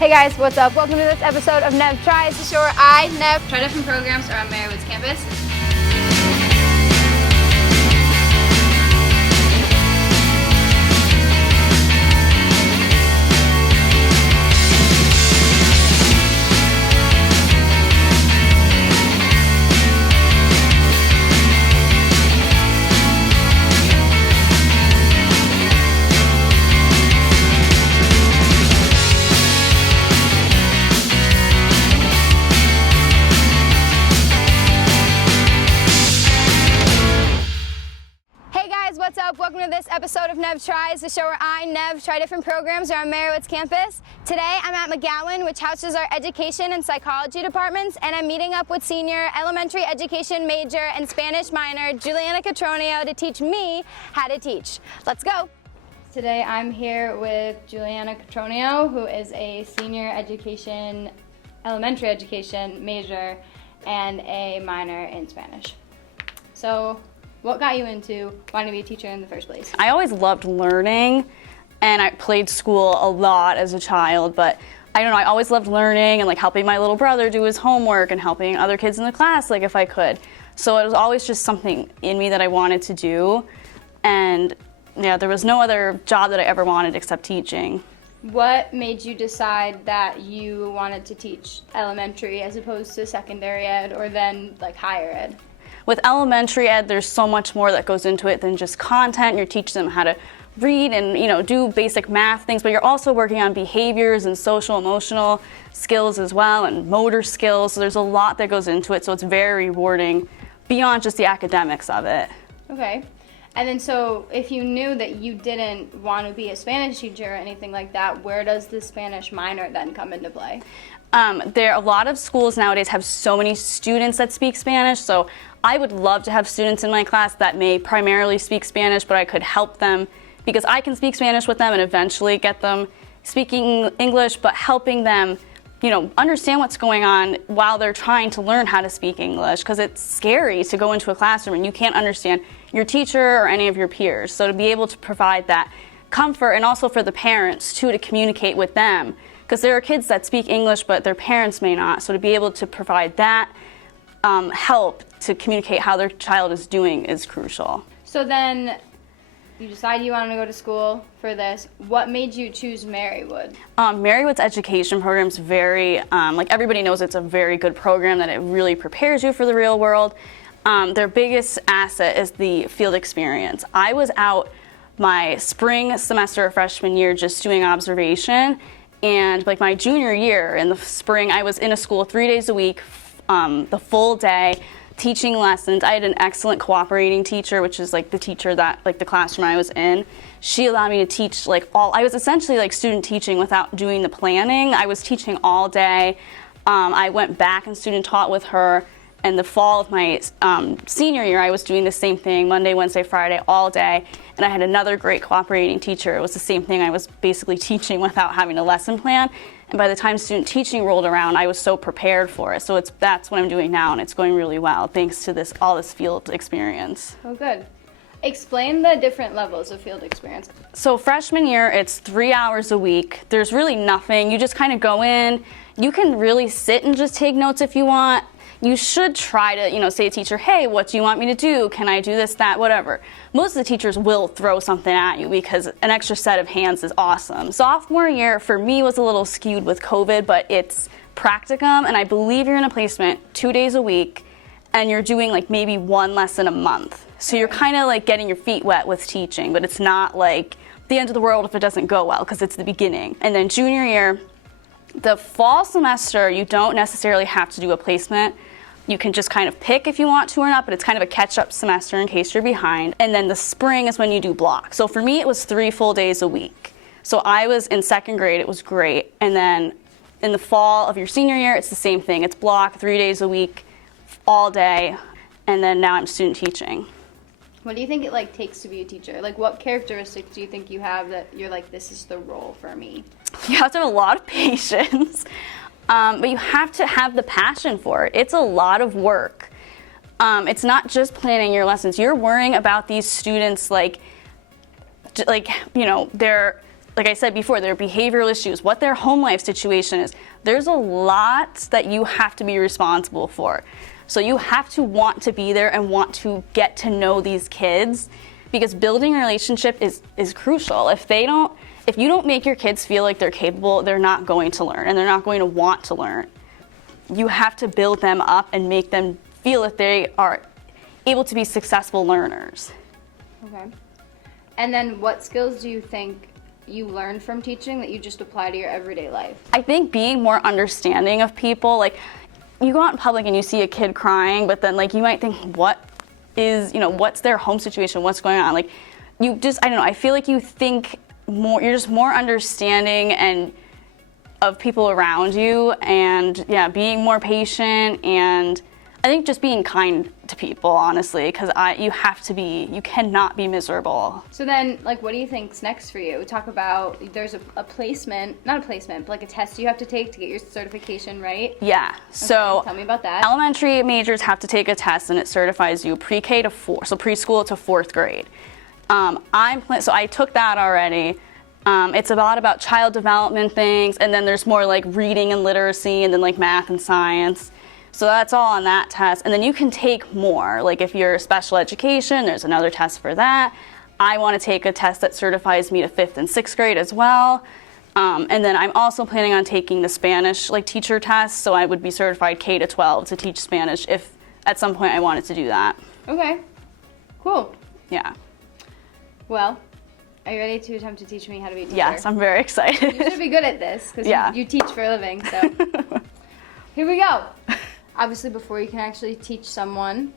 Hey guys, what's up? Welcome to this episode of Nev Tries, the show where I, Nev, try different programs around Marywood's campus. What's up? Welcome to this episode of Nev Tries, the show where I, Nev, try different programs around Marywood's campus. Today I'm at McGowan, which houses our education and psychology departments, and I'm meeting up with senior elementary education major and Spanish minor Julianna Cotroneo to teach me how to teach. Let's go. Today I'm here with Julianna Cotroneo, who is a senior education, elementary education major and a minor in Spanish. So, what got you into wanting to be a teacher in the first place? I always loved learning, and I played school a lot as a child, but I don't know, I always loved learning and like helping my little brother do his homework and helping other kids in the class like if I could. So it was always just something in me that I wanted to do, and yeah, there was no other job that I ever wanted except teaching. What made you decide that you wanted to teach elementary as opposed to secondary ed or then like higher ed? With elementary ed, there's so much more that goes into it than just content. You're teaching them how to read and do basic math things, but you're also working on behaviors and social emotional skills as well and motor skills. So there's a lot that goes into it, so it's very rewarding beyond just the academics of it. Okay. And then so if you knew that you didn't want to be a Spanish teacher or anything like that, where does the Spanish minor then come into play? A lot of schools nowadays have so many students that speak Spanish, so I would love to have students in my class that may primarily speak Spanish, but I could help them because I can speak Spanish with them and eventually get them speaking English, but helping them, understand what's going on while they're trying to learn how to speak English, because it's scary to go into a classroom and you can't understand your teacher or any of your peers. So to be able to provide that comfort, and also for the parents too, to communicate with them, because there are kids that speak English but their parents may not. So to be able to provide that help to communicate how their child is doing is crucial. So then you decided you wanted to go to school for this. What made you choose Marywood? Marywood's education program is very, like everybody knows, it's a very good program that it really prepares you for the real world. Their biggest asset is the field experience. I was out my spring semester of freshman year just doing observation, and like my junior year in the spring, I was in a school 3 days a week, the full day, teaching lessons. I had an excellent cooperating teacher, which is like the teacher that, like the classroom I was in. She allowed me to teach I was essentially like student teaching without doing the planning. I was teaching all day. I went back and student taught with her. In the fall of my senior year, I was doing the same thing, Monday, Wednesday, Friday, all day. And I had another great cooperating teacher. It was the same thing. I was basically teaching without having a lesson plan. And by the time student teaching rolled around, I was so prepared for it. So that's what I'm doing now, and it's going really well, thanks to all this field experience. Oh, good. Explain the different levels of field experience. So freshman year, it's 3 hours a week. There's really nothing. You just kind of go in. You can really sit and just take notes if you want. You should try to, say to a teacher, hey, what do you want me to do? Can I do this, that, whatever. Most of the teachers will throw something at you because an extra set of hands is awesome. Sophomore year for me was a little skewed with COVID, but it's practicum, and I believe you're in a placement 2 days a week, and you're doing like maybe one lesson a month. So you're kind of like getting your feet wet with teaching, but it's not like the end of the world if it doesn't go well, because it's the beginning. And then junior year, the fall semester, you don't necessarily have to do a placement. You can just kind of pick if you want to or not, but it's kind of a catch-up semester in case you're behind. And then the spring is when you do block. So for me, it was 3 full days a week. So I was in second grade, it was great. And then in the fall of your senior year, it's the same thing. It's block, 3 days a week, all day. And then now I'm student teaching. What do you think it takes to be a teacher? What characteristics do you think you have that you're like, this is the role for me? You have to have a lot of patience. But you have to have the passion for it. It's a lot of work. It's not just planning your lessons. You're worrying about these students they're like I said before, their behavioral issues, what their home life situation is. There's a lot that you have to be responsible for. So you have to want to be there and want to get to know these kids, because building a relationship is crucial. If you don't make your kids feel like they're capable, they're not going to learn, and they're not going to want to learn. You have to build them up and make them feel that they are able to be successful learners. Okay. And then what skills do you think you learned from teaching that you just apply to your everyday life? I think being more understanding of people. Like, you go out in public and you see a kid crying, but then like you might think, what's their home situation, what's going on? Like, I don't know, I feel like you think more, you're just more understanding and of people around you, and yeah, being more patient, and I think just being kind to people, honestly, because you cannot be miserable. So then, like, what do you think's next for you? Talk about, there's a placement, not a placement, but like a test you have to take to get your certification, right? Yeah, so okay, tell me about that. Elementary majors have to take a test, and it certifies you pre-K to 4, so preschool to 4th grade. So I took that already. It's about child development things, and then there's more like reading and literacy, and then like math and science. So that's all on that test. And then you can take more. Like if you're special education, there's another test for that. I want to take a test that certifies me to 5th and 6th grade as well. And then I'm also planning on taking the Spanish teacher test, so I would be certified K to 12 to teach Spanish if at some point I wanted to do that. Okay, cool. Yeah. Well, are you ready to attempt to teach me how to be a teacher? Yes, I'm very excited. You should be good at this, because Yeah. you teach for a living, so. Here we go. Obviously, before you can actually teach someone,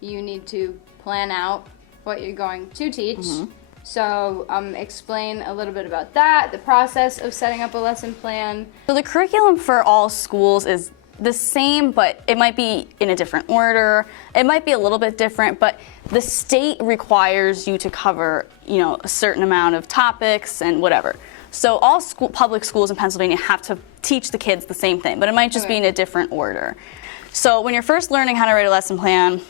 you need to plan out what you're going to teach. Mm-hmm. So explain a little bit about that, the process of setting up a lesson plan. So the curriculum for all schools is the same, but it might be in a different order. It might be a little bit different, but the state requires you to cover, a certain amount of topics and whatever. So all public schools in Pennsylvania have to teach the kids the same thing, but it might just be in a different order. So when you're first learning how to write a lesson plan,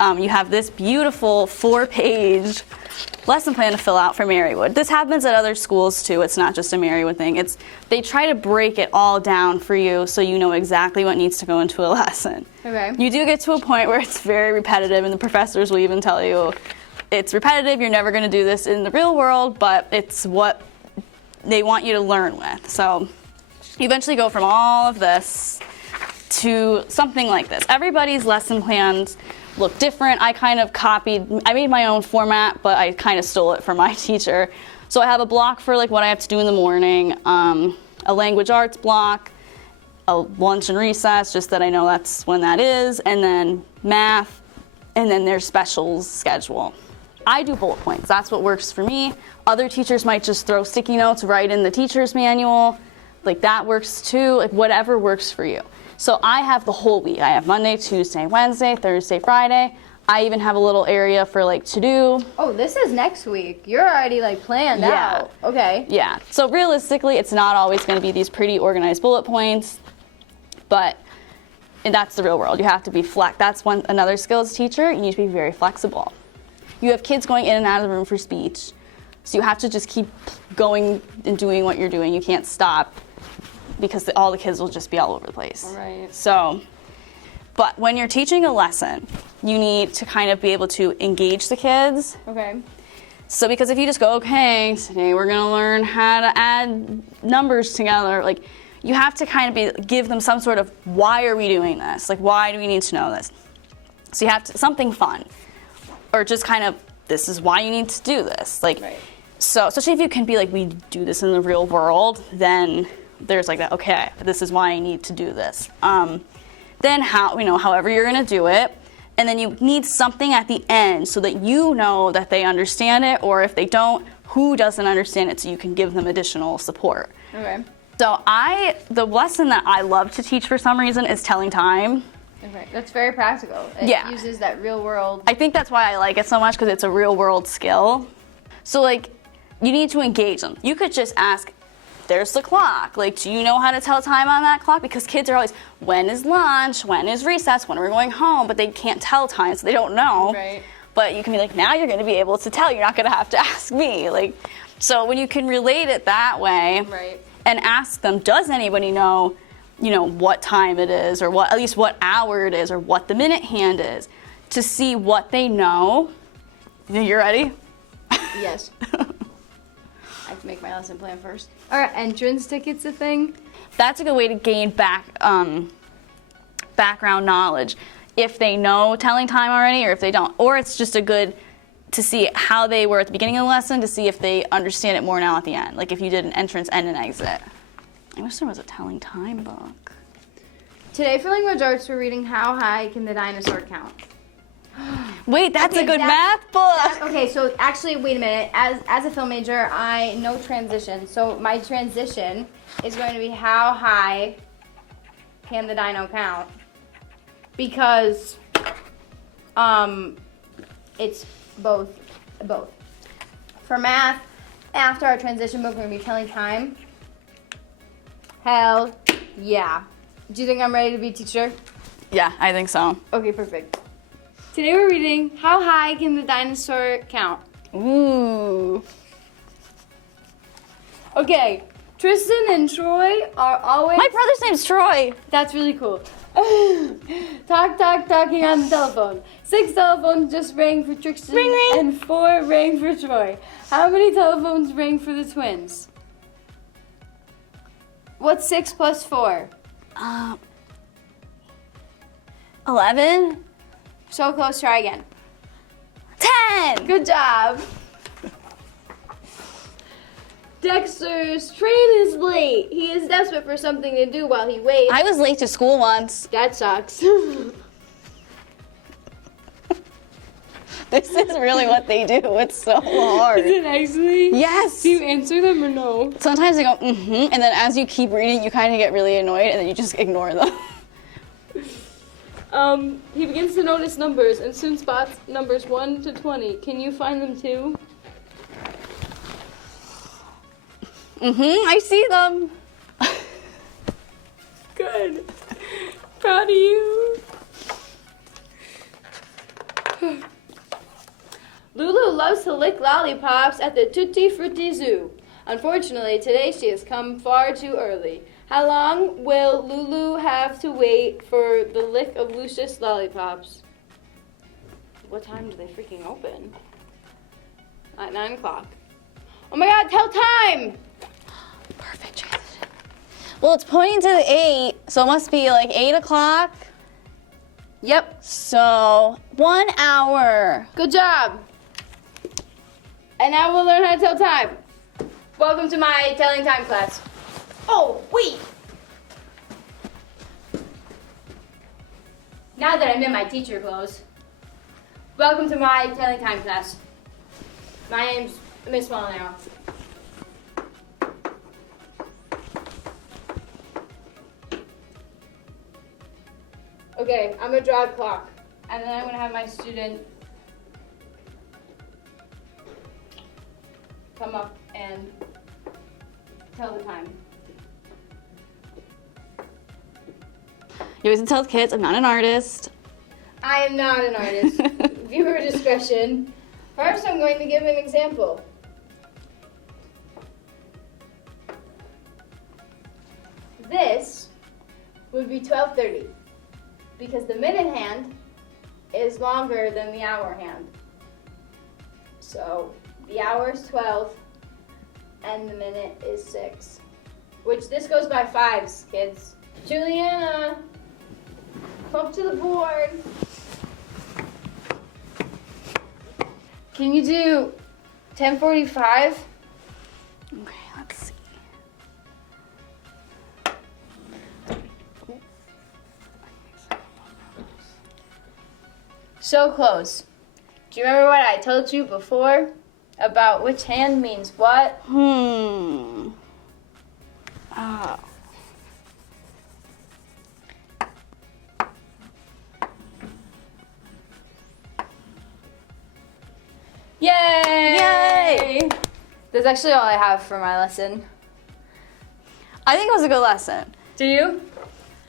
you have this beautiful 4-page lesson plan to fill out for Marywood. This happens at other schools too. It's not just a Marywood thing. They try to break it all down for you so you know exactly what needs to go into a lesson. Okay. You do get to a point where it's very repetitive, and the professors will even tell you it's repetitive, you're never going to do this in the real world, but it's what they want you to learn with. So you eventually go from all of this to something like this. Everybody's lesson plans look different. I made my own format, but I kind of stole it from my teacher. So I have a block for what I have to do in the morning, a language arts block, a lunch and recess, just that I know that's when that is, and then math, and then their specials schedule. I do bullet points. That's what works for me. Other teachers might just throw sticky notes right in the teacher's manual. That works too. Whatever works for you. So I have the whole week. I have Monday, Tuesday, Wednesday, Thursday, Friday. I even have a little area for to do. Oh, this is next week. You're already planned out. Okay. Yeah. So realistically, it's not always going to be these pretty organized bullet points, but that's the real world. You have to be That's another skill as a teacher. You need to be very flexible. You have kids going in and out of the room for speech, so you have to just keep going and doing what you're doing. You can't stop, because all the kids will just be all over the place. All right. So, but when you're teaching a lesson, you need to kind of be able to engage the kids. Okay. So because if you just go, okay, today we're gonna learn how to add numbers together, you have to kind of give them some sort of, why are we doing this? Why do we need to know this? So you have something fun, or just kind of, this is why you need to do this. Right. So especially if you can be we do this in the real world, then there's that, okay, this is why I need to do this. Then however you're gonna do it, and then you need something at the end so that you know that they understand it, or if they don't, who doesn't understand it, so you can give them additional support. Okay. So the lesson that I love to teach for some reason is telling time. Okay, that's very practical. It uses that real world. I think that's why I like it so much, because it's a real world skill. So you need to engage them. You could just ask, there's the clock. Do you know how to tell time on that clock? Because kids are always, when is lunch? When is recess? When are we going home? But they can't tell time, so they don't know. Right. But you can be now you're going to be able to tell. You're not going to have to ask me. So when you can relate it that way, Right. and ask them, does anybody know, what time it is, or at least what hour it is, or what the minute hand is, to see what they know. You ready? Yes. I have to make my lesson plan first. Are entrance tickets a thing? That's a good way to gain background knowledge. If they know telling time already, or if they don't. Or it's just a good to see how they were at the beginning of the lesson, to see if they understand it more now at the end. Like if you did an entrance and an exit. I wish there was a telling time book. Today for language arts, we're reading How High Can the Dinosaur Count? Wait, that's Okay, a good math book. Okay, so actually, wait a minute. As a film major, I know transition. So my transition is going to be how high can the dino count? Because it's both. For math, after our transition book, we're going to be telling time. Hell yeah. Do you think I'm ready to be a teacher? Yeah, I think so. Okay, perfect. Today we're reading How High Can the Dinosaur Count? Ooh. Okay, Tristan and Troy are always... My brother's name's Troy. That's really cool. Talking on the telephone. 6 telephones just rang for Tristan. Ring, ring. And 4 rang for Troy. How many telephones rang for the twins? What's 6 plus 4? 11. So close, try again. 10. Good job. Dexter's train is late. He is desperate for something to do while he waits. I was late to school once. That sucks. This is really what they do. It's so hard. Is it actually? Yes. Do you answer them or no? Sometimes they go, and then as you keep reading, you kind of get really annoyed, and then you just ignore them. He begins to notice numbers and soon spots numbers 1 to 20. Can you find them too? I see them. Good. Proud of you. Lulu loves to lick lollipops at the Tutti Frutti Zoo. Unfortunately, today she has come far too early. How long will Lulu have to wait for the lick of Lucius lollipops? What time do they freaking open? At 9 o'clock. Oh my god, tell time! Perfect transition. Well, it's pointing to the 8, so it must be like 8 o'clock. Yep. So 1 hour. Good job. And now we'll learn how to tell time. Welcome to my telling time class. Oh, wait. Now that I'm in my teacher clothes, welcome to my telling time class. My name's Miss Molinaro. Okay, I'm gonna draw a clock, and then I'm gonna have my student come up and tell the time. You always tell the kids, I'm not an artist. I am not an artist. Viewer discretion. First, I'm going to give an example. This would be 12:30 because the minute hand is longer than the hour hand. So the hour is 12 and the minute is 6, which this goes by 5s, kids. Julianna, come up to the board. Can you do 10:45? Okay, let's see. So close. Do you remember what I told you before about which hand means what? Oh. Yay! Yay! That's actually all I have for my lesson. I think it was a good lesson. Do you?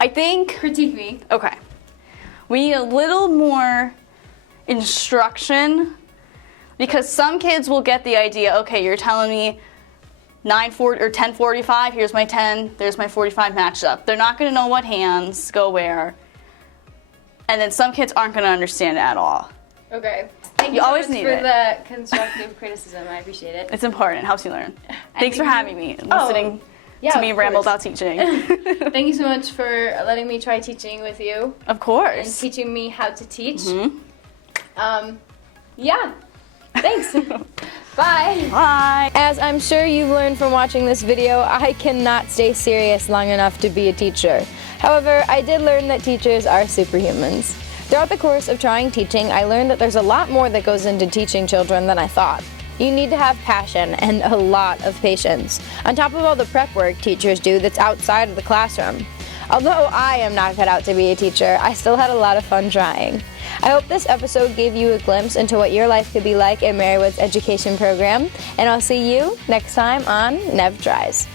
I think, Critique me. okay, we need a little more instruction Because some kids will get the idea, okay, you're telling me 9:40 or 10:45, here's my 10, there's my 45 matched up. They're not going to know what hands go where. And then some kids aren't going to understand it at all. Okay. Thank you You so always much need for it. the constructive criticism. I appreciate it. It's important. It helps you learn. Thanks for having me and listening to me of ramble course. about teaching. Thank you so much for letting me try teaching with you Of and course. teaching me how to teach. Mm-hmm. Yeah. Thanks. Bye. Bye. As I'm sure you've learned from watching this video, I cannot stay serious long enough to be a teacher. However, I did learn that teachers are superhumans. Throughout the course of trying teaching, I learned that there's a lot more that goes into teaching children than I thought. You need to have passion and a lot of patience, on top of all the prep work teachers do that's outside of the classroom. Although I am not cut out to be a teacher, I still had a lot of fun trying. I hope this episode gave you a glimpse into what your life could be like in Marywood's education program, and I'll see you next time on Nev Tries.